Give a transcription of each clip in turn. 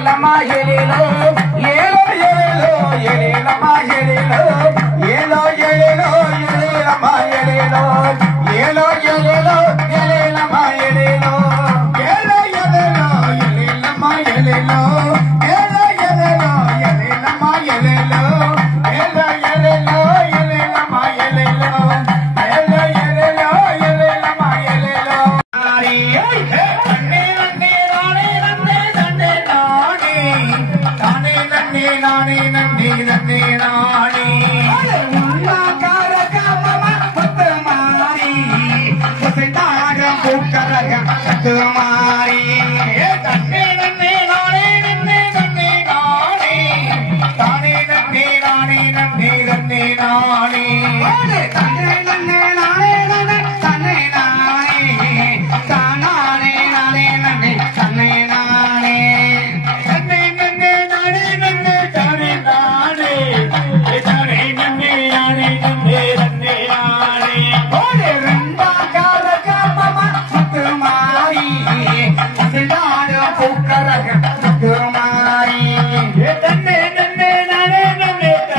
lama yelelo yelo yelelo yele lama yelelo yelo yelelo yele lama yelelo yelo yelelo yele lama yelelo yelo yelelo yele lama yelelo yelo yelelo yele lama yelelo yelo yelelo yele lama yelelo yelo yelelo yele lama yelelo ari ai he நானே நன்னே நன்னே நானே உன்னா காரக மம பத்து மாரி பசைதார பூக்கரக பத்து மாரி தன்னே நன்னே நானே நன்னே நன்னே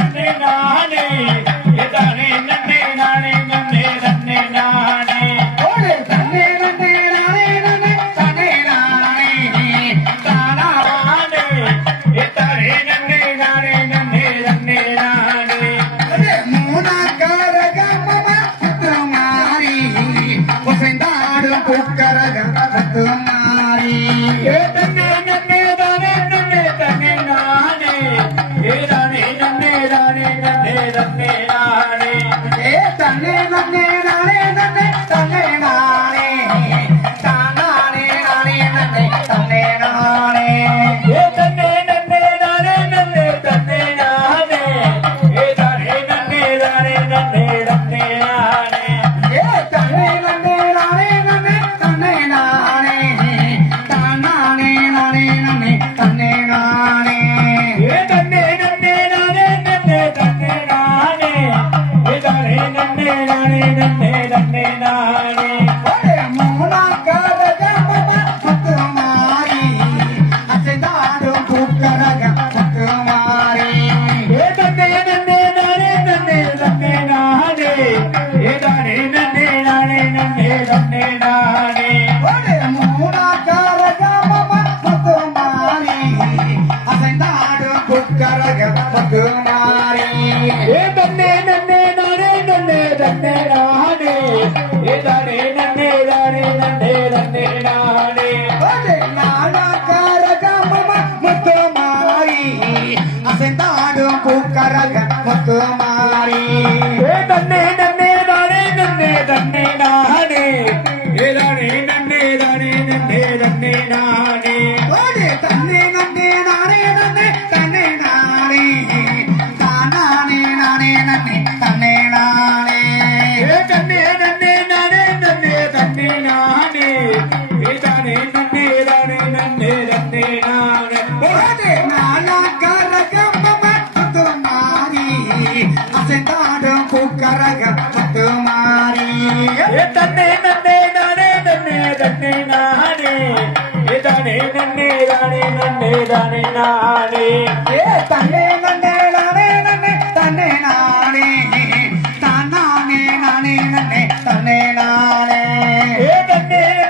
நானே தானே நன்னே நானே நன்னே நன்னே நானே தன்னே நன்னே நானே நன்னே தன்னே நானே தானே நானே நன்னே தன்னே நானே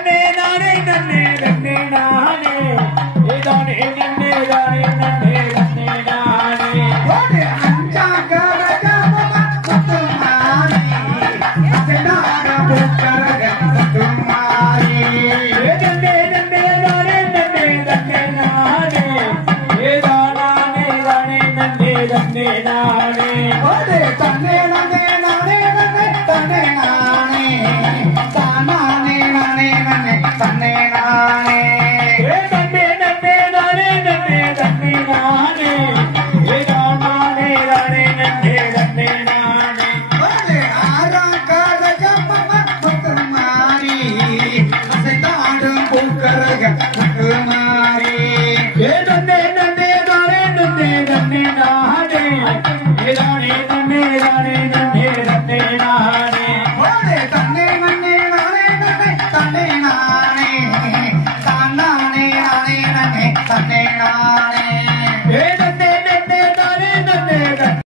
தன்னே நானே